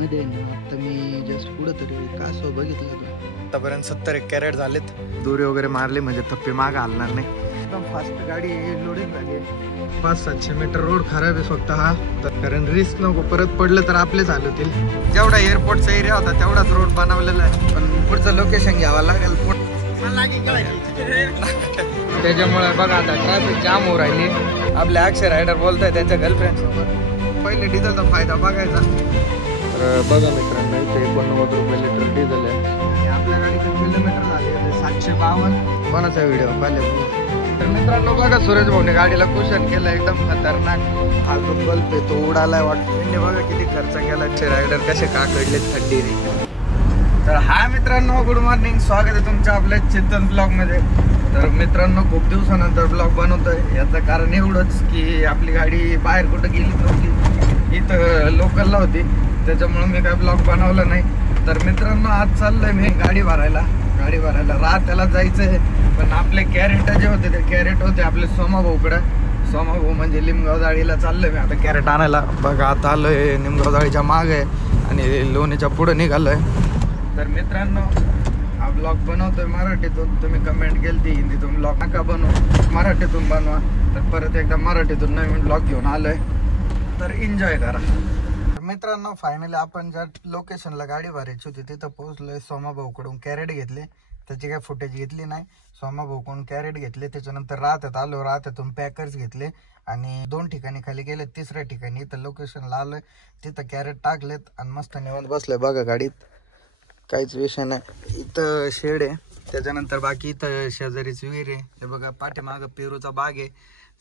विहिरीमध्ये ना आता मी जस्ट कुठंतरी कासव बघितलं होतं. आतापर्यंत 70 कॅरेट झालेत. दोरी वगैरे मारले म्हणजे थप्पे माग हलणार नाही. एकदम फास्ट गाडी लोडिंग झाली. 500-700 मीटर रोड खराब आहे फक्त हा, कारण रिस्क नको परत पडलं तर आपले झाले होतील. जेवढा एअरपोर्टचा एरिया होता तेवढाच रोड बनवलेला आहे, पण पुढचं लोकेशन घ्यावं लागेल. त्याच्यामुळे बघा आता ट्रॅफिक जाम हो राहिली. आपले अक्षय रायडर बोलताय त्यांच्या गर्लफ्रेंड सोबत. पहिले डिझेलचा फायदा बघायचा. तर बघा मित्रांनो, इथे 89 रुपये लिटर डिझेल आहे. आपल्या गाडीचे किलोमीटर झाले 752. कोणाचा व्हिडिओ पाहिले तर मित्रांनो बघा, सूरज भाऊने गाडीला कुशन केलं एकदम खतरनाक. हा जो बल्ब आहे तो उडालाय वाटतं. त्यांनी बघा किती खर्च केला. अक्षय रायडर कसे काकडले थंडीने. तर हा मित्रांनो, गुड मॉर्निंग, स्वागत आहे तुमच्या आपल्या चिंतन ब्लॉग मध्ये. तर मित्रांनो, खूप दिवसानंतर ब्लॉग बनवतोय. याचं कारण एवढंच की आपली गाडी बाहेर कुठं गेली नव्हती, इथं लोकलला होती, त्याच्यामुळे मी काय ब्लॉग बनवलं नाही. तर मित्रांनो, आज चाललंय मी गाडी भरायला. रात्याला जायचंय, पण आपले कॅरेट जे होते ते कॅरेट होते आपले सोमाभाऊकडे. सोमाभाऊ म्हणजे लिमगाव जाळीला चाललोय मी आता कॅरेट आणायला. बघा आता आलोय निमगाव जाळीच्या मागे आणि लोणीच्या पुढे निघालोय. तर मित्रांनो, हा ब्लॉग बनवतोय मराठीतून. तुम्ही कमेंट केली हिंदीतून ब्लॉग नका बनवू, मराठीतून बनवा. तर परत एकदा मराठीतून नवीन ब्लॉग घेऊन आलोय, तर एन्जॉय करा. मित्रांनो, फायनली आपण ज्या लोकेशनला गाडी भरायची होती तिथं पोहोचलोय. सोमाभाऊकडून कॅरेट घेतले, त्याची काय फुटेज घेतली नाही. सोमाभाऊकडून कॅरेट घेतले, त्याच्यानंतर राहत्यात आलो. राहत्यातून पॅकर्स घेतले आणि 2 ठिकाणी खाली गेले. 3ऱ्या ठिकाणी इथं लोकेशनला आलोय, तिथं कॅरेट टाकलेत आणि मस्त निवांत बसलोय. बघा गाडीत काहीच विषय नाही. इथं शेड आहे, त्याच्यानंतर बाकी इथं शेजारीच विहीर आहे. हे बघा पाठीमागं पेरूचा बाग आहे,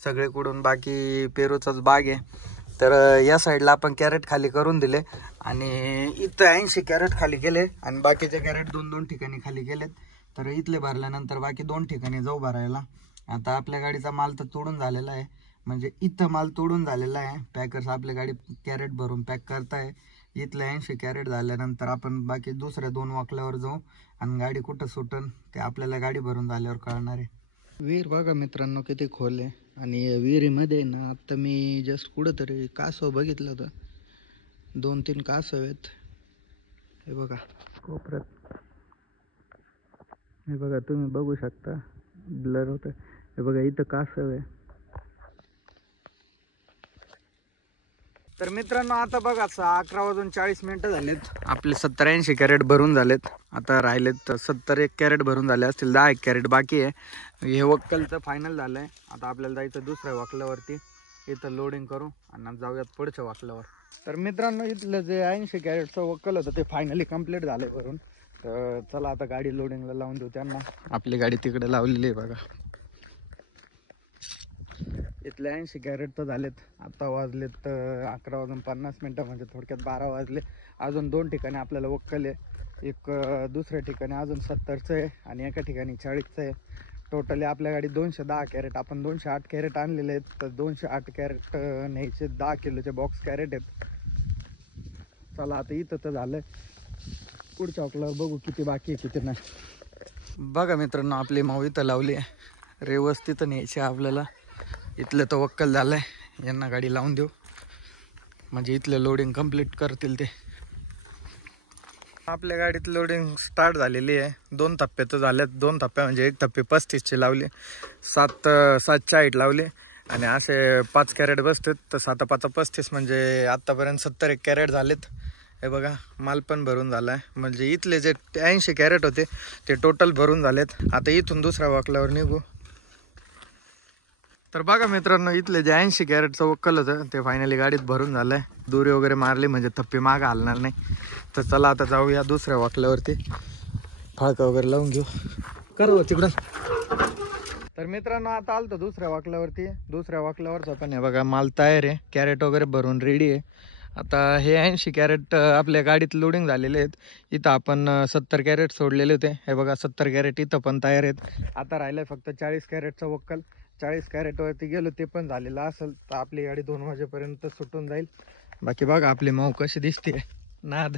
सगळीकडून बाकी पेरूचाच बाग आहे. तर या साईडला आपण कॅरेट खाली करून दिले आणि इथं 80 कॅरेट खाली गेले आणि बाकीचे कॅरेट 2-2 ठिकाणी खाली गेलेत. तर इथले भरल्यानंतर बाकी 2 ठिकाणी जाऊ भरायला. आता आपल्या गाडीचा माल तर तोडून झालेला आहे, म्हणजे इथं माल तोडून झालेला आहे. पॅकर्स आपल्या गाडी कॅरेट भरून पॅक करताय. इथले 80 कॅरेट झाल्यानंतर आपण बाकी दुसऱ्या 2 वाकल्यावर जाऊ आणि गाडी कुठं सुटन ते आपल्याला गाडी भरून झाल्यावर कळणार आहे. विहीर बघा मित्रांनो किती खोल आहे आणि विहिरीमध्ये ना आता मी जस्ट कुठंतरी कासव बघितलं होतं. 2-3 कासव आहेत. हे बघा कोपऱ्यात, हे बघा तुम्ही बघू शकता, ब्लर होतं. हे बघा इथं कासव आहे. तर मित्रांनो, आता बघा 11:40 झालेत. आपले 70-80 कॅरेट भरून झालेत. आता राहिलेत 70 कॅरेट भरून झाले असतील. 10 कॅरेट बाकी आहे. हे वक्कलचं फायनल झालंय. आता आपल्याला जायचं दुसऱ्या वाकल्यावरती, इथं लोडिंग करू आणि जाऊयात पुढच्या वाकल्यावर. तर मित्रांनो, इथलं जे 80 कॅरेटचं वक्कल होतं ते फायनली कम्प्लीट झालंय भरून. तर चला आता गाडी लोडिंगला लावून देऊ त्यांना. आपली गाडी तिकडे लावलेली आहे बघा. इथले 80 कॅरेट तर झालेत. आता वाजलेत 11:50 म्हणजे थोडक्यात 12 वाजले. अजून 2 ठिकाणी आपल्याला वक्कल आहे. एक दुसऱ्या ठिकाणी अजून 70चं आहे आणि एका ठिकाणी 40चं आहे. टोटली आपल्या गाडी 210 कॅरेट. आपण 208 कॅरेट आणलेले आहेत. तर 208 कॅरेट न्यायचे 10 किलोचे बॉक्स कॅरेट आहेत. चला आता इथं तर झालंय, पुढच्या वक्कल्यावर बघू किती बाकी आहे किती नाही. बघा मित्रांनो, आपली माऊ इथं लावली आहे. रेवस तिथं न्यायची आपल्याला. इथलं तर वक्कल झालंय, यांना गाडी लावून देऊ म्हणजे इथलं लोडिंग कंप्लीट करतील ते. आपल्या गाडीत लोडिंग स्टार्ट झालेली आहे. 2 थप्पे तर झालेत. 2 थप्पे म्हणजे एक थप्पे 35चे लावले, 7च्या हाईट लावले आणि असे 5 कॅरेट बसतात. तर 7-5 35 म्हणजे आत्तापर्यंत 70 कॅरेट झालेत. हे बघा माल पण भरून झाला आहे. म्हणजे इथले जे 80 कॅरेट होते ते टोटल भरून झालेत. आता इथून दुसऱ्या वाकल्यावर निघू. तर बघा मित्रांनो, इथले जे 80 कॅरेटचं वक्कल होतं ते फायनली गाडीत भरून झालंय. दोरी वगैरे मारली म्हणजे थप्पे मागं हलणार नाही. तर चला आता जाऊया दुसऱ्या वाकल्यावरती, फाळका वगैरे लावून घेऊ. करू तिकडं. तर मित्रांनो, आता आलतो दुसऱ्या वाकल्यावरती. दुसऱ्या वाकल्यावरचा पण हे बघा माल तयार आहे, कॅरेट वगैरे भरून रेडी आहे. आता हे 80 कॅरेट आपल्या गाडीत लोडिंग झालेले आहेत. इथं आपण 70 कॅरेट सोडलेले होते. हे बघा 70 कॅरेट इथं पण तयार आहेत. आता राहिलंय फक्त 40 कॅरेटचं वक्कल. 40 कॅरेटवरती गेलो ते पण झालेलं असेल तर आपली गाडी 2 वाजेपर्यंत सुटून जाईल. बाकी बघा आपली माऊ कशी दिसते, नाद.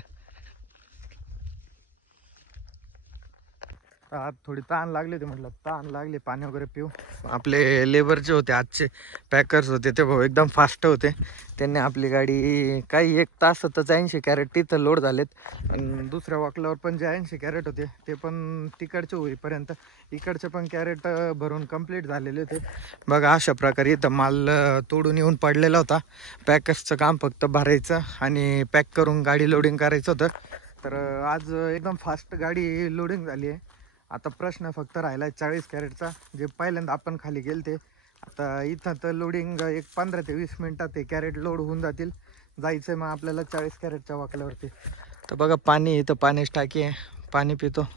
आज थोडी ताण लागली होती, म्हटलं ताण लागली पाणी वगैरे पिऊ. आपले लेबरचे होते आजचे पॅकर्स होते ते भाऊ एकदम फास्ट होते. त्यांनी आपली गाडी काही 1 तासातच 80 कॅरेट तिथं लोड झालेत. आणि दुसऱ्या वाकल्यावर पण जे 80 कॅरेट होते ते पण तिकडचे होईपर्यंत इकडचे पण कॅरेट भरून कंप्लीट झालेले होते. बघा अशा प्रकारे इथं माल तोडून येऊन पडलेला होता. पॅकर्सचं काम फक्त भरायचं आणि पॅक करून गाडी लोडिंग करायचं होतं. तर आज एकदम फास्ट गाडी लोडिंग झाली आहे. आता प्रश्न फक्त राहिला आहे 40 कॅरेटचा, जे पहिल्यांदा आपण खाली गेले ते. आता इथं तर लोडिंग एक 15 ते 20 मिनटात ते कॅरेट लोड होऊन जातील. जायचं मग आपल्याला 40 कॅरेटच्या वाकल्यावरती. तर बघा पाणी इथं पाण्याची टाकी आहे, पाणी पितो.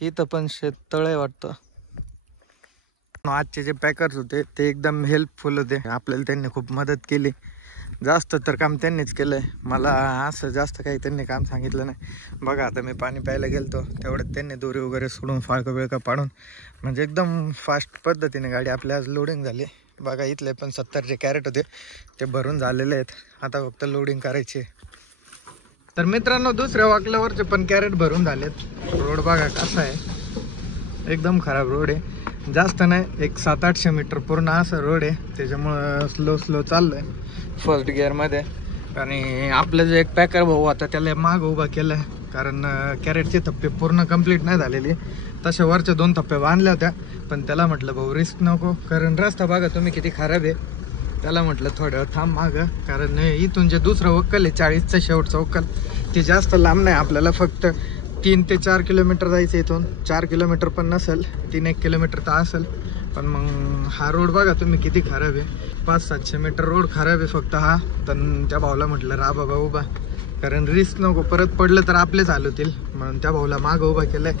इथं पण शेततळ आहे वाटतं. आजचे जे पॅकर्स होते ते एकदम हेल्पफुल होते. आपल्याला त्यांनी खूप मदत केली. जास्त तर काम त्यांनीच केलं आहे. मला असं जास्त काही त्यांनी काम सांगितलं नाही. बघा आता मी पाणी प्यायला गेलतो तेवढ्यात त्यांनी दोरी वगैरे सोडून फाळकं बिळकं पाडून म्हणजे एकदम फास्ट पद्धतीने गाडी आपल्या आज लोडिंग झाली. बघा इथले पण 70 जे कॅरेट होते ते भरून झालेले आहेत. आता फक्त लोडिंग करायची. तर मित्रांनो दुसऱ्या वाकल्यावरचे पण कॅरेट भरून झालेत. रोड बघा कसा आहे, एकदम खराब रोड आहे. जास्त नाही, एक 700-800 मीटर पूर्ण असं रोड आहे. त्याच्यामुळं स्लो चाललं आहे फर्स्ट गिअरमध्ये. आणि आपलं जे एक पॅकर भाऊ आता त्याला माग उभा केलं आहे, कारण कॅरेटचे थप्पे पूर्ण कंप्लीट नाही झालेले. तशा वरच्या 2 थप्पे बांधल्या होत्या, पण त्याला म्हटलं भाऊ रिस्क नको, कारण रस्ता बघा तुम्ही किती खराब आहे. त्याला म्हटलं थोडं थांब मागं, कारण इथून जे दुसरं वक्कल आहे 40चं शेवटचं वक्कल ते जास्त लांब नाही. आपल्याला फक्त 3 ते 4 किलोमीटर जायचं. इथून 4 किलोमीटर पण नसेल, 3-1 किलोमीटर तर असेल. पण मग हा रोड बघा तुम्ही किती खराब आहे. 500-700 मीटर रोड खराब आहे फक्त हा. तर त्या भाऊला म्हटलं रा बाबा उभा, कारण रिस्क नको, परत पडलं तर आपलेच हाल होतील, म्हणून त्या भाऊला मागं उभा केलंय.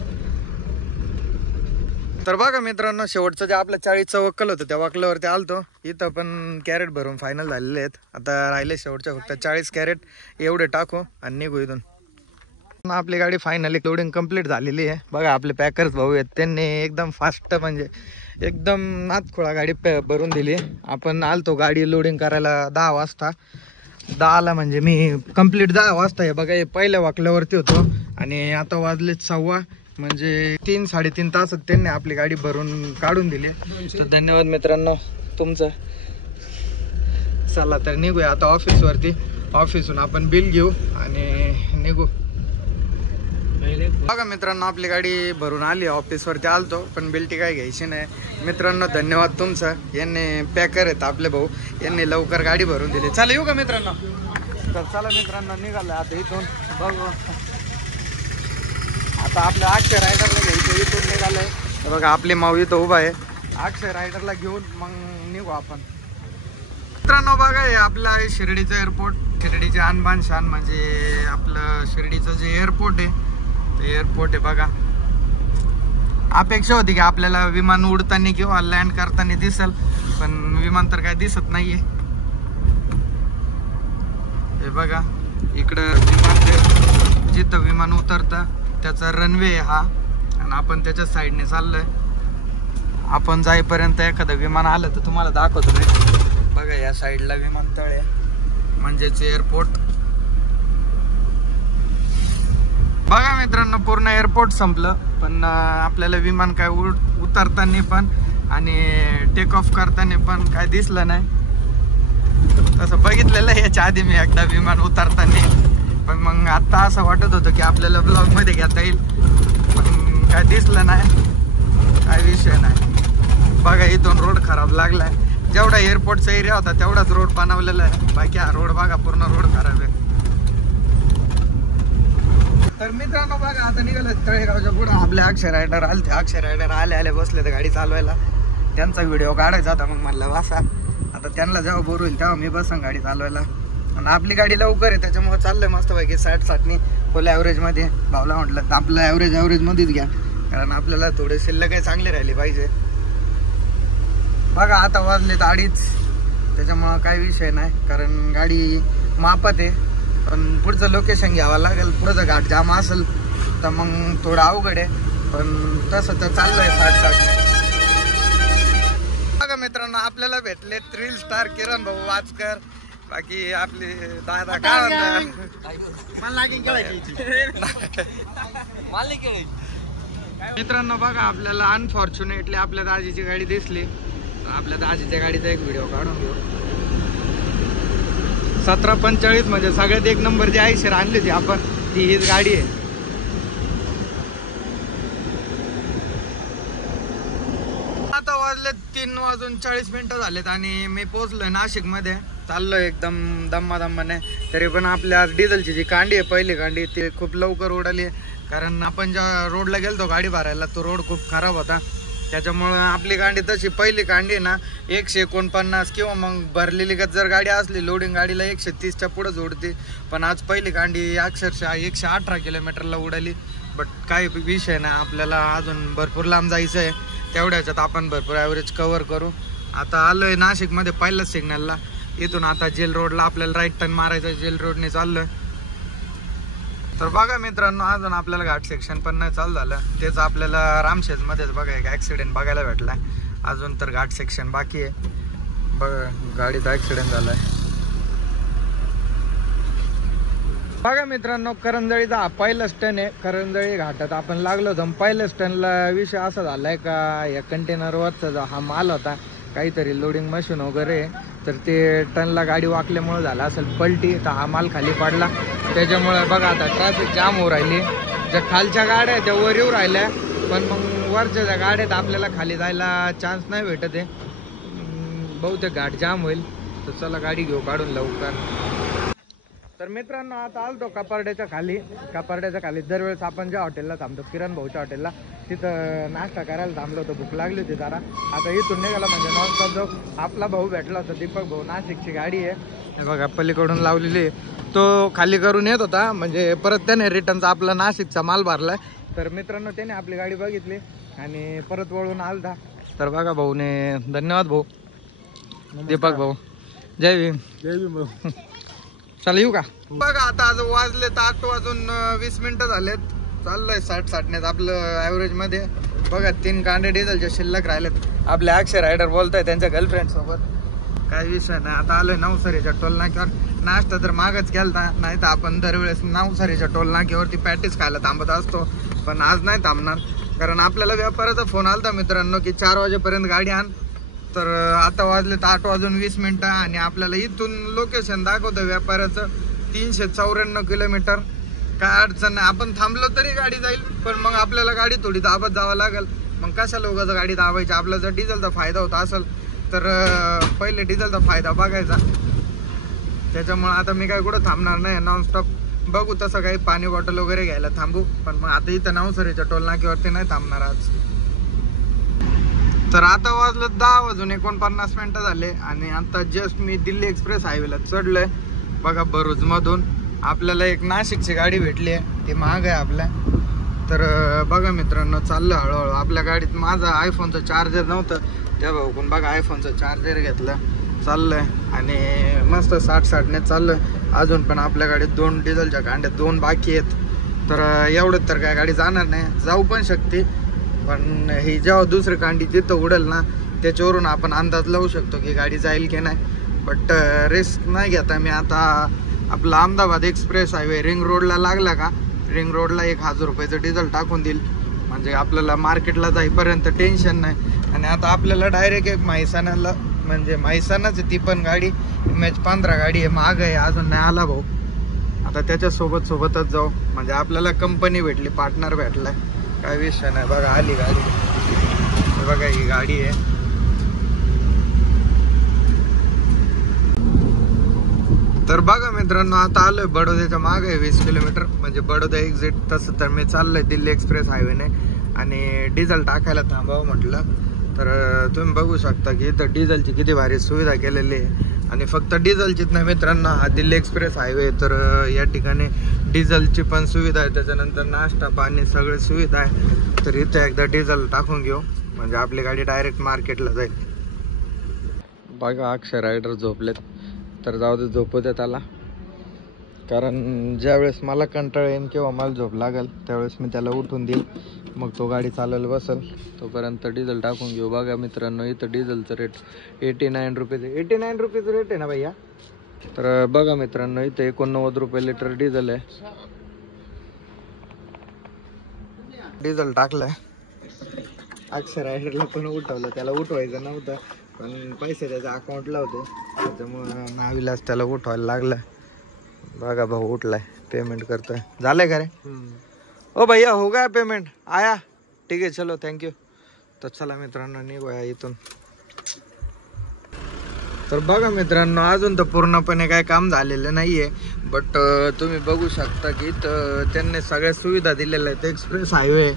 तर बघा मित्रांनो शेवटचं जे आपलं 40चं वक्कल होतं त्या वक्कलावरती आलतो. इथं पण कॅरेट भरून फायनल झालेले आहेत. आता राहिले शेवटच्या फक्त 40 कॅरेट एवढे टाकू आणि निघू इथून. आपली गाडी फायनली लोडिंग कंप्लीट झालेली आहे. बघा आपले पॅकर्स भाऊ आहेत, त्यांनी एकदम फास्ट म्हणजे एकदम नाथखोळा गाडी भरून दिली. आपण आलतो गाडी लोडिंग करायला 10 वाजता. 10ला म्हणजे मी कंप्लीट 10 वाजता आहे बघा. हे पहिल्या वाकल्यावरती होतो आणि आता वाजले 6:15, म्हणजे 3-3.5 तासात त्यांनी आपली गाडी भरून काढून दिली. तर धन्यवाद मित्रांनो तुमचं. चला तर निघूया आता ऑफिसवरती. ऑफिसहून आपण बिल घेऊ आणि निघू. बघा मित्रांनो आपली गाडी भरून आली. ऑफिसवरती आलतो पण बिल्टी काय घ्यायची नाही. मित्रांनो धन्यवाद तुमचं. यांनी पॅकर आहेत आपले भाऊ, यांनी लवकर गाडी भरून दिली. चला येऊ का मित्रांनो. तर चला मित्रांनो निघालं आता इथून. बघू आता आपल्या अक्षय रायडरला घ्यायचं. इथून निघालंय बघा आपली माऊ इथं उभा आहे. अक्षय रायडरला घेऊन मग निघू आपण. मित्रांनो बघा हे आपलं शिर्डीचं एअरपोर्ट. शिर्डीचे आणबान शान म्हणजे आपलं शिर्डीचं जे एअरपोर्ट आहे एअरपोर्ट आहे बघा. अपेक्षा होती की आपल्याला विमान उडताना किंवा लँड करताना दिसेल, पण विमान तर काय दिसत नाहीये. हे बघा इकडं विमान, जिथं विमान उतरतं त्याचा रनवे हा, आणि आपण त्याच्या साईडने चाललोय. आपण जाईपर्यंत एखादं विमान आलं तर तुम्हाला दाखवतो. बघा या साईडला विमानतळ आहे म्हणजेच एअरपोर्ट. बघा मित्रांनो पूर्ण एअरपोर्ट संपलं, पण आपल्याला विमान काय उतरताना पण आणि टेक ऑफ करताना पण काय दिसलं नाही. तसं बघितलेलं याच्या आधी मी एकदा विमान उतरताना, पण मग आता असं वाटत होतं की आपल्याला ब्लॉगमध्ये घेता येईल, पण काय दिसलं नाही. काय विषय नाही. बघा इथून रोड खराब लागलाय. जेवढा एअरपोर्टचा एरिया होता तेवढाच रोड बनवलेला आहे. बाकी हा रोड बघा पूर्ण रोड खराब आहे. तर मित्रांनो बघा आता निघालं तळेगावच्या पुढं. आपले अक्षय रायडर आले. ते अक्षय रायडर आले बसले तर गाडी चालवायला. त्यांचा व्हिडिओ काढायचा होता. मग म्हणलं बसा आता, त्यांना जेव्हा बोर होईल तेव्हा मी बसन गाडी चालवायला. आणि आपली गाडी लवकर आहे त्याच्यामुळे चाललंय मस्त पैकी 60-60नी फुल ॲव्हरेजमध्ये. भावला म्हटलं आपलं ॲव्हरेजमध्येच घ्या, कारण आपल्याला थोडे शिल्लक काही चांगले राहिले पाहिजे. बघा आता वाजलेत 2:30, त्याच्यामुळं काही विषय नाही, कारण गाडी मापात आहे. पण पुढचं लोकेशन घ्यावं लागेल. पुढचं घाट जाम असेल तर मग थोडं अवघड आहे, पण तसं तर चाललंय 60-60ने. बघा मित्रांनो आपल्याला भेटले थ्रिल स्टार किरण भाऊ वाचकर. बाकी आपली दादा काय म्हणतात, मित्रांनो बघा, आपल्याला अनफॉर्च्युनेटली आपल्या दाजीची गाडी दिसली. आपल्या दाजीच्या गाडीचा एक व्हिडिओ काढून घेऊ. 1745 म्हणजे सगळ्यात एक नंबर जी आयशर आणली होती आपण, ती हीच गाडी आहे. आता वाजले 3:40 झालेत आणि मी पोहोचलोय नाशिक मध्ये. चाललोय एकदम दम्माने. तरी पण आपल्या डिझेलची जी कांडी आहे, पहिली कांडी, ती खूप लवकर उडाली. कारण आपण ज्या रोडला गेलतो गाडी भरायला, तो रोड खूप खराब होता. त्याच्यामुळं आपली गाडी तशी पहिली कांडी ना 149 किंवा मग भरलेली जर गाडी असली लोडिंग गाडीला 130च्या पुढेच उडते. पण आज पहिली कांडी अक्षरशः 118 किलोमीटरला उडाली. बट काही विषय नाही, आपल्याला अजून भरपूर लांब जायचं आहे. तेवढ्याच्यात आपण भरपूर ॲव्हरेज कव्हर करू. आता आलोय नाशिकमध्ये पहिल्याच सिग्नलला. इथून आता जेल रोडला आपल्याला राईट टर्न मारायचं. जेल रोडने चाललोय. तर बघा मित्रांनो, अजून आपल्याला घाट सेक्शन पण नाही चालू झालं. तेच आपल्याला रामशेजमध्येच बघा एक ॲक्सिडेंट बघायला भेटलाय. अजून तर घाट सेक्शन बाकी आहे. बघा गाडीचा ॲक्सिडेंट झालाय. बघा मित्रांनो, करंजळीचा हा पहिलाच टर्न आहे. करंजळी घाटात आपण लागलो होतो. पहिल्याच टर्नला विषय असा झालाय का या कंटेनरवरचा हा माल होता, काहीतरी लोडिंग मशीन वगैरे, तर ते टर्नला गाडी वाकल्यामुळे झाला असेल पलटी, तर हा माल खाली पडला. त्याच्यामुळे बघा आता ट्रॅफिक जाम होऊ राहिली. ज्या खालच्या गाड्या त्या वर येऊ राहिल्या, पण मग वरच्या ज्या गाड्या आहेत आपल्याला खाली जायला चान्स नाही भेटत आहे. बहुतेक घाट जाम होईल. तर चला गाडी घेऊ काढून लवकर. तर मित्रांनो, आता आलतो कापार्ड्याच्या खाली. दरवेळेस आपण ज्या हॉटेलला थांबतो, किरण भाऊच्या हॉटेलला, तिथं नाश्ता करायला थांबलो होतो. भूक लागली होती जरा. आता इथून निघाला म्हणजे नॉनस्टॉप जाऊ. आपला भाऊ भेटला होता, दीपक भाऊ. नाशिकची गाडी आहे, हे बघा पलीकडून लावलेली. तो खाली करून येत होता, म्हणजे परत त्याने रिटर्नचा आपला नाशिकचा माल भरलाय. तर मित्रांनो, त्याने आपली गाडी बघितली आणि परत वळून आलता. तर बघा भाऊने, धन्यवाद भाऊ. दीपक भाऊ, जय भीम. जय भीम भाऊ. चला येऊ का? बघा आता आज वाजलेत 8:20 झालेत. चाललंय 60-60 आपलं ॲव्हरेज मध्ये. बघा 3 कांडे डिझेलच्या शिल्लक राहिलेत. आपले अक्षय रायडर बोलताय त्यांच्या गर्लफ्रेंड सोबत. काही विषय नाही. आता आलोय नवसारीच्या टोल नाक्यावर. नाश्ता तर मागच केलता, नाही तर आपण दरवेळेस नवसारीच्या टोल नाक्यावरती पॅटीस खायला थांबत असतो. पण आज नाही थांबणार, कारण आपल्याला व्यापाराचा फोन आलता मित्रांनो की 4 वाजेपर्यंत गाडी आण. तर आता वाजलेत 8:20 आणि आपल्याला इथून लोकेशन दाखवतं व्यापाराचं 394 किलोमीटर. काय अडचण नाही, आपण थांबलो तरी गाडी जाईल. पण मग आपल्याला गाडी थोडी दाबत जावं लागेल. मग कशा लोकांचं गाडी दाबायची? आपला जर डिझेलचा फायदा होता असेल तर पहिले डिझेलचा फायदा बघायचा. त्याच्यामुळे आता मी काय कुठं थांबणार नाही, नॉनस्टॉप बघू. तसं काही पाणी बॉटल वगैरे घ्यायला थांबू, पण मग आता इथं नवसारीच्या टोल नाक्यावरती नाही थांबणार आज. तर आता वाजलं 10:49 झाले आणि आता जस्ट मी दिल्ली एक्सप्रेस हायवेला चढलोय. बघा भरूच मधून आपल्याला एक नाशिकची गाडी भेटली आहे, ती महाग आहे आपल्या. तर बघा मित्रांनो, चाललं हळूहळू. आपल्या गाडीत माझा आयफोनचं चार्जर नव्हतं, त्या भाऊकून बघा आयफोनचं चार्जर घेतलं. चाललंय आणि मस्त 60-60 चाललंय. अजून पण आपल्या गाडीत 2 डिझेलच्या कांड्या 2 बाकी आहेत. तर एवढं तर काय गाडी जाणार नाही, जाऊ पण शकते. पण ही जेव्हा दुसरी कांडी जिथं उडेल ना, त्याच्यावरून आपण अंदाज लावू शकतो की गाडी जाईल की नाही. बट रिस्क नाही घेता मी. आता आपला अहमदाबाद एक्सप्रेस हायवे रिंग रोडला लागला का, रिंग रोडला 1000 रुपयाचं डिझेल टाकून देईल, म्हणजे आपल्याला मार्केटला जाईपर्यंत टेन्शन नाही. आणि आता आपल्याला डायरेक्ट एक म्हैसाणाला, म्हणजे म्हैसाणाच ती पण गाडी MH15 गाडी आहे, महाग आहे, अजून नाही आला भाऊ. आता त्याच्यासोबतच जाऊ, म्हणजे आपल्याला कंपनी भेटली, पार्टनर भेटलाय, काय विषय नाही. बघा आली गाडी, बघा ही गाडी आहे. तर बघा मित्रांनो, आता आलोय बडोद्याच्या मागे आहे 20 किलोमीटर, म्हणजे बडोदा एक्झिट. तसं तर मी चाललोय दिल्ली एक्सप्रेस हायवेने आणि डिझेल टाकायला थांबावं म्हटलं. तर तुम्ही बघू शकता की इथं डिझेलची किती भारी सुविधा केलेली आहे. आणि फक्त डिझेलचीच नाही मित्रांनो, हा दिल्ली एक्सप्रेस हायवे, तर या ठिकाणी डिझेलची पण सुविधा आहे, त्याच्यानंतर नाश्ता पाणी सगळी सुविधा आहे. तर इथं एकदा डिझेल टाकून घेऊ, म्हणजे आपली गाडी डायरेक्ट मार्केटला जाईल. बघा अक्षय रायडर झोपलेत, तर जाऊ दे, झोपू दे त्याला. कारण ज्यावेळेस मला कंटाळ येईन किंवा मला झोप लागेल त्यावेळेस मी त्याला उठून देईल, मग तो गाडी चालवायला बसेल. तोपर्यंत डिझेल टाकून घेऊ. बघा मित्रांनो, इथं डिझेलचं रेट 89 रुपये. 89 रुपयेचं रेट आहे ना भैया? तर बघा मित्रांनो, इथं 89 रुपये लिटर डिझेल आहे. डिझेल टाकलंय अक्षर रायडरला पण उठवलं, त्याला उठवायचं नव्हतं पण पैसे त्याच्या अकाउंटला होते त्याच्यामुळं नावीलाच त्याला उठवायला लागलं. बघा भाऊ उठलाय, पेमेंट करतोय. झालंय का रे? ओ भैया हो गया पेमेंट आया, ठीक आहे चलो थँक्यू. तर चला मित्रांनो निघूया इथून. तर बघा मित्रांनो अजून तर पूर्णपणे काय काम झालेलं नाहीये, बट तुम्ही बघू शकता की त्यांनी सगळ्या सुविधा दिलेल्या आहेत. एक्सप्रेस हायवे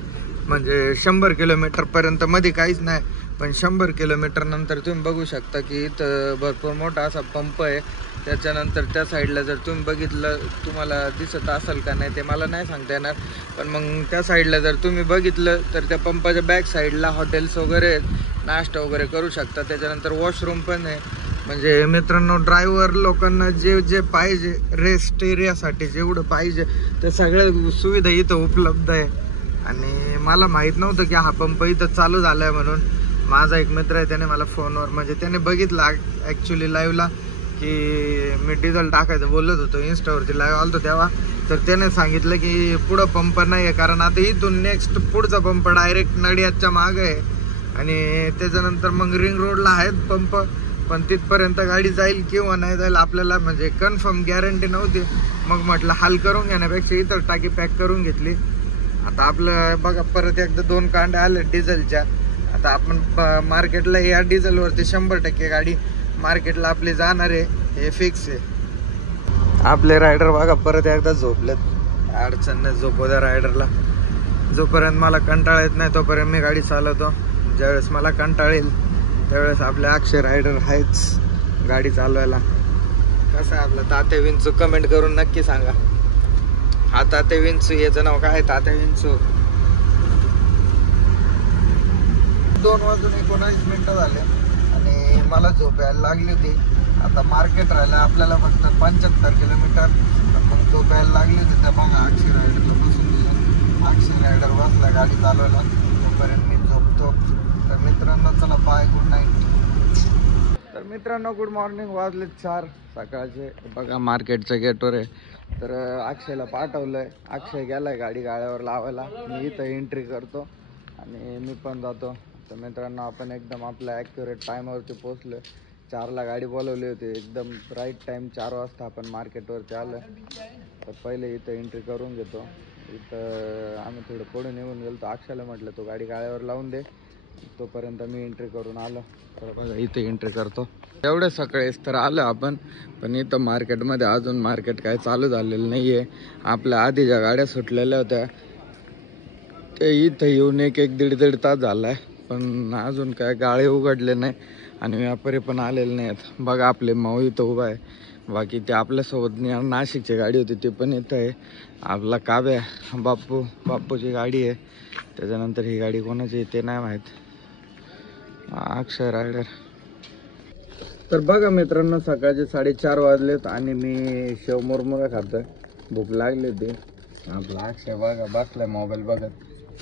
म्हणजे 100 किलोमीटर पर्यंत मध्ये काहीच नाही, पण 100 किलोमीटर नंतर तुम्ही बघू शकता की इथं भरपूर मोठा असा पंप आहे. त्याच्यानंतर त्या साईडला जर तुम्ही बघितलं, तुम्हाला दिसत असेल का नाही ते मला नाही सांगता येणार, पण मग त्या साईडला जर तुम्ही बघितलं तर त्या पंपाच्या बॅक साईडला हॉटेल्स वगैरे आहेत, नाश्ता वगैरे करू शकता. त्याच्यानंतर वॉशरूम पण आहे. म्हणजे मित्रांनो ड्रायव्हर लोकांना जे जे पाहिजे रेस्ट एरियासाठी जेवढं पाहिजे ते सगळ्या सुविधा इथं उपलब्ध आहे. आणि मला माहीत नव्हतं की हा पंप इथं चालू झाला आहे म्हणून. माझा एक मित्र आहे त्याने मला फोनवर म्हणजे त्याने बघितलं ॲक्च्युली लाईव्हला की मी डिझेल टाकायचं बोलत होतो, इन्स्टावरती लाईव्ह आलतो तेव्हा. तर त्याने सांगितलं की पुढं पंप नाही आहे, कारण आता इथून नेक्स्ट पुढचा पंप डायरेक्ट नडियादच्या मागं आहे आणि त्याच्यानंतर मग रिंग रोडला आहेत पंप, पण तिथपर्यंत गाडी जाईल किंवा नाही जाईल आपल्याला म्हणजे कन्फर्म गॅरंटी नव्हती. मग म्हटलं हाल करून घेण्यापेक्षा इथं टाकी पॅक करून घेतली. आता आपलं बघा परत एकदा 2 कांड्या आले डिझेलच्या. आता आपण मार्केटला या डिझेलवरती 100% गाडी मार्केटला आपली जाणार आहे, हे फिक्स आहे. आपले रायडर बघा परत एकदा झोपलेत. अडचण नाही, झोपू द्या रायडरला. जोपर्यंत मला कंटाळा येत नाही तोपर्यंत मी गाडी चालवतो. ज्यावेळेस मला कंटाळा येईल त्यावेळेस आपले अक्षय रायडर आहेच गाडी चालवायला. कसं आहे आपलं तात्या विंचू, कमेंट करून नक्की सांगा. हा तात्या विंचू, याचं नाव काय? तात्या विंचू. 2:19 झाले आणि मला झोप यायला लागली होती. आता मार्केट राहिलं आपल्याला फक्त 75 किलोमीटर, मग झोप यायला लागली होती. त्या मग अक्षय रायडरला बसून दिलं. अक्षय रायडर बसला गाडी चालवायला, तोपर्यंत मी झोपतो. तर मित्रांनो चला बाय, गुड नाईट. तर मित्रांनो गुड मॉर्निंग. वाजले 4 सकाळचे. बघा मार्केटच्या गेटवर आहे. तर अक्षयला पाठवलंय, अक्षय गेलाय गाडी गाड्यावर लावायला. मी इथं एंट्री करतो आणि मी पण जातो. तर मित्रांनो आपण एकदम आपल्या ॲक्युरेट टायमावरती पोचलो. 4ला गाडी बोलवली होती, एकदम राईट टाईम 4 वाजता आपण मार्केटवरती आलं. तर पहिले इथं एंट्री करून घेतो. इथं आम्ही थोडं पुढे निघून गेलो. तर अक्षयला म्हटलं तो गाडी गाड्यावर लावून दे, तोपर्यंत मी एंट्री करून आलो. तर बघा इथं एंट्री करतो. एवढ्या सकाळीच तर आलं आपण, पण इथं मार्केटमध्ये अजून मार्केट काय चालू झालेलं नाही आहे. आपल्या आधी ज्या गाड्या सुटलेल्या होत्या ते इथं येऊन 1-1-1.5 तास झाला आहे, पण अजून काय गाळे उघडले नाही आणि व्यापारी पण आलेले नाहीत. बघा आपले माऊ इथं उभा आहे. बाकी ते आपल्यासोबत नाशिकची गाडी होती ते पण इथं आहे. आपला काव्या बाप्पूची गाडी आहे. त्याच्यानंतर ही गाडी कोणाची ते नाही माहीत. अक्षय रायडर. तर बघा मित्रांनो सकाळचे 4:30 वाजलेत आणि मी शेव मुरमुरा खातोय. भूक लागली होती. आपला अक्षय बघा बसलाय मोबाईल बघत.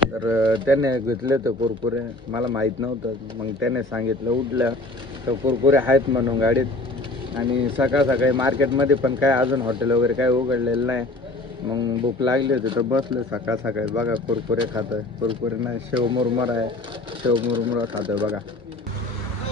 तर त्याने घेतले ते कुरकुरे, मला माहीत नव्हतं. मग त्याने सांगितलं उठल्या तर कुरकुरे आहेत म्हणून गाडीत. आणि सकाळ सकाळी मार्केटमध्ये पण काय अजून हॉटेल वगैरे काय उघडलेलं नाही. मग भूक लागली होती तर बसले सकाळ सकाळी. बघा कुरकुरे खातोय, कुरकुरे नाही शेव मुरमुरा आहे, शेव मुरमुरा खातोय बघा.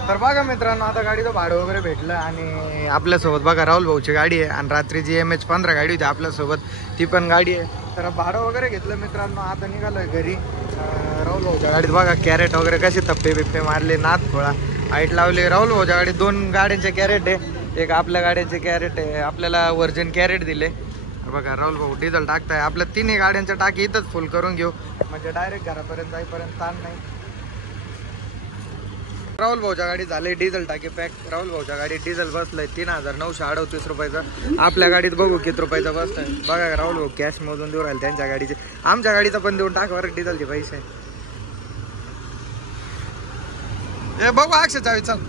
तर बघा मित्रांनो आता गाडीचं भाडं वगैरे भेटलं आणि आपल्यासोबत बघा राहुल भाऊची गाडी आहे आणि रात्रीची MH15 गाडी होती आपल्यासोबत, ती पण गाडी आहे. तर भाडं वगैरे घेतलं मित्रांनो. आता निघालोय घरी. राहुल भाऊच्या गाडीत बघा कॅरेट वगैरे कसे तप्पे बिप्पे मारले, नाथ थोडा हाईट लावली. राहुल भाऊच्या गाडीत 2 गाड्यांचे कॅरेट आहे, एक आपल्या गाड्यांचे कॅरेट आहे. आपल्याला वर्जिन कॅरेट दिले. बघा राहुल भाऊ डिझेल टाकताय. आपल्या 3ही गाड्यांच्या टाकी इथंच फुल करून घेऊ म्हणजे डायरेक्ट घरापर्यंत जाईपर्यंत ताण नाही. राहुल भाऊच्या गाडी झाले डिझेल टाकी पॅक. राहुल भाऊच्या गाडीत डिझेल बसलंय 3938 रुपयाचं. आपल्या गाडीत बघू किती रुपयाचं बसतंय. बघा राहुल भाऊ कॅश मोजून देऊ राहिले त्यांच्या गाडीचे. आमच्या गाडीचा पण देऊन टाक बरं डिझेलचे पैसे. हे बघू अक्षय चावी चल.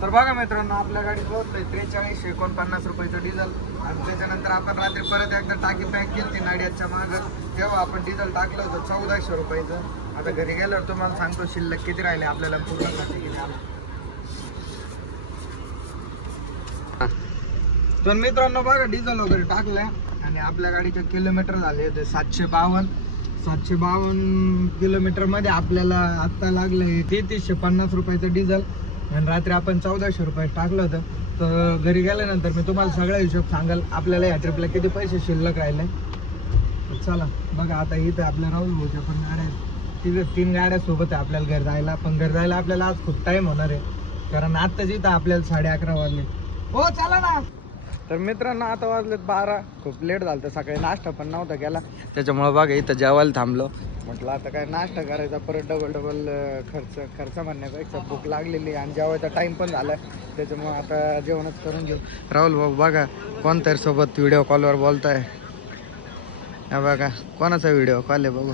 तर बघा मित्रांनो आपल्या गाडीत पोहोचलोय 4349 रुपयाचं डिझेल. आणि त्याच्यानंतर आपण रात्री परत एकदा टाकी पॅक केली नाडियाच्या मागं, तेव्हा आपण डिझेल टाकलं होतं 1400 रुपयाचं. आता घरी गेल्यावर तुम्हाला सांगतो शिल्लक किती राहिले आपल्याला पूर्ण खर्च किती आला. तर मित्रांनो बघा डिझेल वगैरे टाकलंय आणि आणि आपल्या गाडीचे किलोमीटर झाले होते 752 किलोमीटर मध्ये आपल्याला आता लागलं 3350 रुपयाचं डिझेल आणि रात्री आपण 1400 रुपये टाकलं होतं. तर घरी गेल्यानंतर मी तुम्हाला सगळा हिशोब सांगाल आपल्याला या ट्रिपला किती पैसे शिल्लक राहिले. चला बघा आता इथं आपल्या राहुल भाऊच्या पण गाड्या आहेत, तिथे 3 गाड्या सोबत आहे आपल्याला घर जायला. पण घर जायला आपल्याला आज खूप टाइम होणार आहे कारण आत्ताच इथं आपल्याला 11:30 वाजले. हो चला ना. तर मित्रांनो आता वाजलेत 12. खूप लेट झालं तर सकाळी नाश्ता पण नव्हता केला त्याच्यामुळे बघा इथं जेवायला थांबलो. म्हटलं आता काय नाश्ता करायचा परत डबल खर्च म्हणण्यापेक्षा भूक लागलेली आणि जेवायचा टाइम पण झाला त्याच्यामुळे आता जेवणच करून घेऊ. राहुल भाऊ बघा कोणतरी सोबत व्हिडिओ कॉलवर बोलताय. बघा कोणाचा व्हिडिओ कॉल आहे बघू.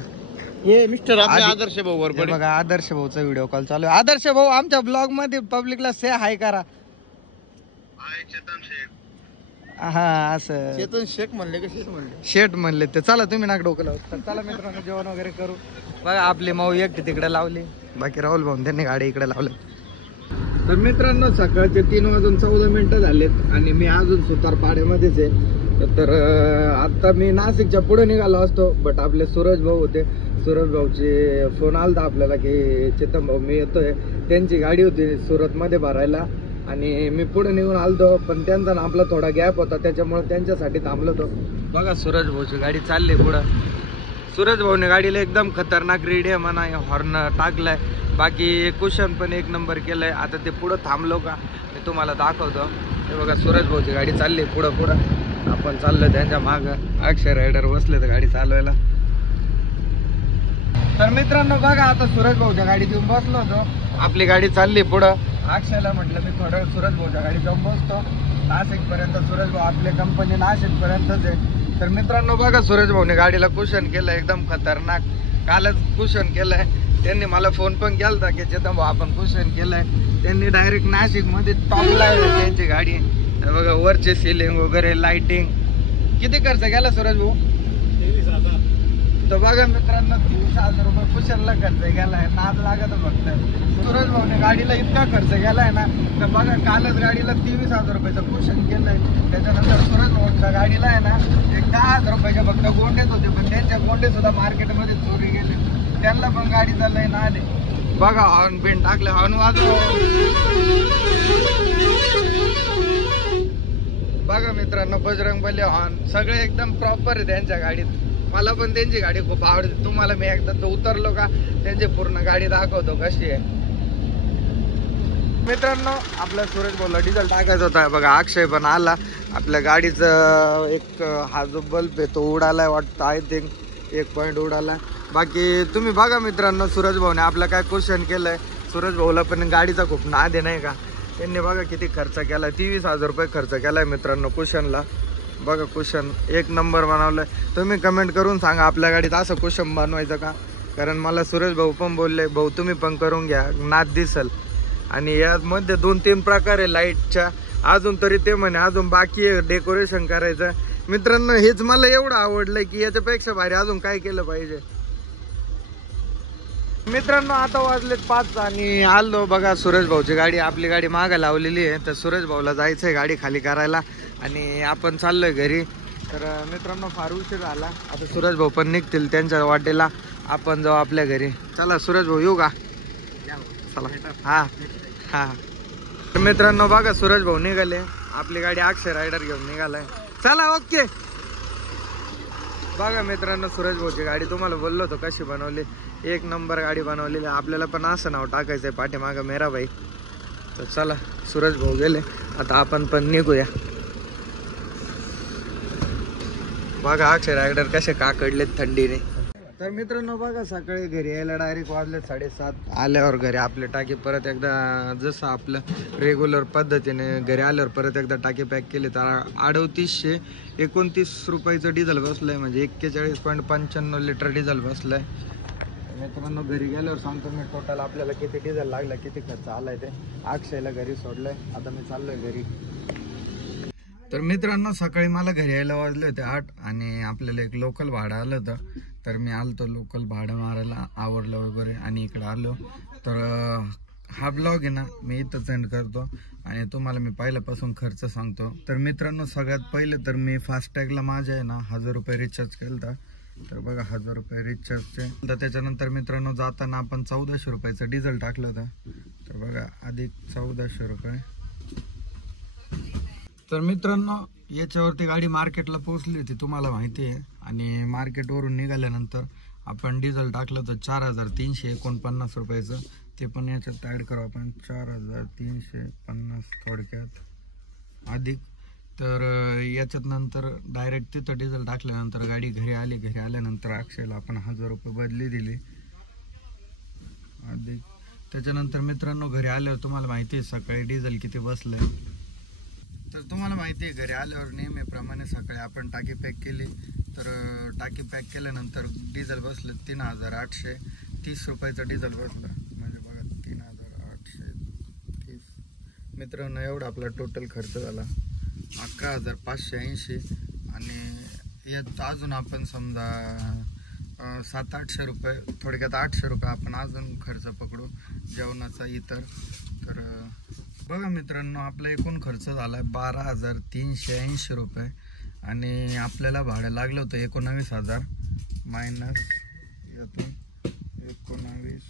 हे मिस्टर आपले आदर्श भाऊ बरोबर बघा आदर्श भाऊचा व्हिडिओ कॉल चालू आहे. आदर्श भाऊ आमच्या ब्लॉग मध्ये पब्लिकला से हाय करा. हा असं चेतन शेख म्हणले का शेख म्हणले शेट म्हणले ते. चला तुम्ही नाक डोकं लावत. तर चला मित्रांनो जेवण वगैरे करू. बघा आपली माऊ एकटी तिकडे लावली बाकी राहुल भाऊ त्यांनी गाडी इकडे लावली. तर मित्रांनो सकाळचे 3:14 झालेत आणि मी अजून सुतारपाड्यामध्येच आहे. तर आता मी नाशिकच्या पुढे निघालो असतो बट आपले सूरज भाऊ होते. सूरज भाऊचे फोन आलता आपल्याला की चेतन भाऊ मी येतोय. त्यांची गाडी होती सुरतमध्ये भरायला आणि मी पुढे निघून आलतो पण त्यांचा ना आपला थोडा गॅप होता त्याच्यामुळे त्यांच्यासाठी थांबलो होतो. बघा सूरज भाऊची गाडी चालली पुढं. सूरज भाऊने गाडीला एकदम खतरनाक रेडिओ म्हणा हॉर्न टाकलाय. बाकी कुशन पण एक नंबर केलंय. आता ते पुढं थांबलो का मी तुम्हाला दाखवतो. हे बघा सूरज भाऊची गाडी चालली पुढं आपण चाललो त्यांच्या मागं. अक्षय रायडर बसले तर गाडी चालवायला. तर मित्रांनो बघा आता सूरज भाऊच्या गाडीत येऊन बसलो होतो. आपली गाडी चालली पुढं. अक्षयला म्हटलं मी थोडं सूरज भाऊच्या गाडीत जाऊन बसतो नाशिक पर्यंत. सूरज भाऊ आपली कंपनी नाशिक पर्यंतच आहे. तर मित्रांनो बघा सूरज भाऊने गाडीला कुशन केलं एकदम खतरनाक. कालच कुशन केलंय. त्यांनी मला फोन पण केला की चेतन भाऊ आपण कुशन केलंय. त्यांनी डायरेक्ट नाशिक मध्ये टॉपला आहे त्यांची गाडी. बघा वरचे सिलिंग वगैरे लाइटिंग. किती खर्च केला सूरज भाऊ? 23,000. तर बघा मित्रांनो 23,000 रुपये कुशनला खर्च केलाय. नाद लागत फक्त. सूरज भाऊने गाडीला इतका खर्च केलाय ना तर बघा कालच गाडीला 23,000 रुपयाचं कुशन केलंय. त्याच्यानंतर सूरज भाऊच्या गाडीला आहे ना 10,000 रुपयाचे फक्त गोंडेच होते पण त्यांच्या गोंडे सुद्धा मार्केटमध्ये चोरी गेले. त्यांना पण गाडी चाललंय ना आले. बघा हॉर्न बिन टाकले हॉर्न वाजव. बघा मित्रांनो बजरंगबली हॉर्न सगळे एकदम प्रॉपर आहे त्यांच्या गाडीत. मला पण त्यांची गाडी खूप आवडते. तुम्हाला मी एकदा तो उतरलो का त्यांची पूर्ण गाडी दाखवतो कशी आहे. मित्रांनो आपल्या सूरज भाऊला डिझेल टाकायचा होता. बघा अक्षय पण आला. आपल्या गाडीचं एक हा जो बल्ब आहे तो उडालाय वाटतं. आय थिंक 1 पॉईंट उडाला. बाकी तुम्ही बघा मित्रांनो सूरज भाऊने आपलं काय क्वेश्चन केलंय. सूरज भाऊला पण गाडीचा खूप नाद आहे नाही का. त्यांनी बघा किती खर्च केलाय. 23,000 रुपये खर्च केलाय मित्रांनो कुशनला. बघा कुशन 1 नंबर बनवलंय. तुम्ही कमेंट करून सांगा आपल्या गाडीत असं कुशन बनवायचं का. कारण मला सूरज भाऊ पण बोलले भाऊ तुम्ही पण करून घ्या नाद दिसल. आणि यामध्ये 2-3 प्रकार आहे लाईटच्या. अजून तरी ते म्हणे अजून बाकी आहे डेकोरेशन करायचं. मित्रांनो हेच मला एवढं आवडलंय की याच्यापेक्षा भारी अजून काय केलं पाहिजे. मित्रांनो आता वाजलेत 5 आणि आलो बघा सूरज भाऊची गाडी. आपली गाडी मागं लावलेली आहे. तर सूरज भाऊला जायचंय गाडी खाली करायला आणि आपण चाललोय घरी. तर मित्रांनो फार उशीर झाला. आता सूरज भाऊ पण निघतील त्यांच्या वाटेला. आपण जाऊ आपल्या घरी. चला सूरज भाऊ येऊ का. चला हा हा. तर मित्रांनो बघा सूरज भाऊ निघाले. आपली गाडी अक्षय रायडर घेऊन निघालाय. चला ओके. बघा मित्रांनो सूरज भाऊची गाडी तुम्हाला बोललो होतो कशी बनवली. 1 नंबर गाडी बनवलेली. आपल्याला पण असं नाव टाकायचंय पाठीमागं मेराबाई. तर चला सूरज भाऊ गेले आता आपण पण निघूया. बघा अक्षय रायडर कसे काकडलेत थंडीने. तर मित्रांनो बघा सकाळी घरी यायला डायरेक्ट वाजले 7:30. आल्यावर घरी आपले टाकी परत एकदा जसं आपलं रेग्युलर पद्धतीने घरी आल्यावर परत एकदा टाकी पॅक केली. तर 3829 रुपयाचं डिझेल बसलंय म्हणजे 41.95 लिटर डिझेल बसलंय. मित्रांनो घरी गेल्यावर सांगतो मी टोटल आपल्याला किती डिझेल लागला किती खर्च आलाय ते. अक्षयला घरी सोडलंय. आता मी चाललोय घरी. तर मित्रांनो सकाळी मला घरी यायला वाजले होते 8 आणि आपल्याला एक लोकल भाडं आलं होतं. तर मी आलतो लोकल भाडं मारायला आवरलं वगैरे आणि इकडे आलो. तर हा ब्लॉग आहे ना मी इथंच एंड करतो आणि तुम्हाला मी पहिल्यापासून खर्च सांगतो. तर मित्रांनो सगळ्यात पहिले तर मी फास्टॅगला माझ्या आहे ना 1000 रुपये रिचार्ज केलं. तर बघा 1000 रुपये रिचार्जचे. तर त्याच्यानंतर मित्रांनो जाताना आपण 1400 रुपयाचं डिझेल टाकलं होतं. तर बघा अधिक 1400 रुपये. तर मित्रांनो याच्यावरती गाडी मार्केटला पोहोचली होती तुम्हाला माहिती आहे. आणि मार्केटवरून निघाल्यानंतर आपण डिझेल टाकलं होतं 4349 रुपयाचं. ते पण याच्यात ॲड करू आपण 4350 थोडक्यात अधिक. तर याच्यात नंतर डायरेक्ट तिथं डिझेल टाकल्यानंतर गाडी घरी आली. घरी आल्यानंतर अक्षयला आपण 1000 रुपये बदली दिली अधिक. त्याच्यानंतर मित्रांनो घरी आल्यावर तुम्हाला माहिती आहे सकाळी डिझेल किती बसलं आहे. तर तुम्हाला माहिती आहे घरी आल्यावर नेहमीप्रमाणे सकाळी आपण टाकी पॅक केली. तर टाकी पॅक केल्यानंतर डिझेल बसलं 3830 रुपयाचं डिझेल बसलं. म्हणजे बघा 3830. मित्रांनो एवढा आपला टोटल खर्च झाला 11580. आणि यात अजून आपण समजा 700-800 रुपये थोडक्यात 800 रुपये आपण अजून खर्च पकडू जेवणाचा इतर. तर बघा मित्रांनो आपला एकूण खर्च झाला आहे 12380 रुपये. आणि आपल्याला भाडं लागलं होतं 19,000 मायनस यातून 19,000.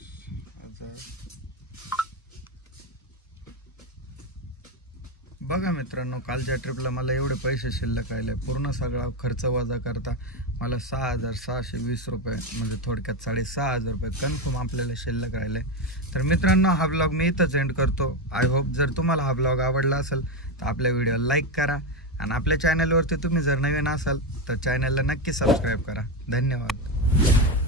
बघा मित्रांनो कालच्या ट्रिपला मला एवढे पैसे शिल्लक राहिले. पूर्ण सगळा खर्च वजा करता मला 6620 रुपये म्हणजे थोडक्यात 6500 रुपये कन्फर्म आपल्याला शिल्लक राहिले. तर मित्रांनो हा ब्लॉग मी इथंच एंड करतो. आय होप जर तुम्हाला हा ब्लॉग आवडला असेल तर आपल्या व्हिडिओला लाईक करा. आणि आपल्या चॅनलवरती तुम्ही जर नवीन असाल तर चॅनलला नक्की सबस्क्राईब करा. धन्यवाद.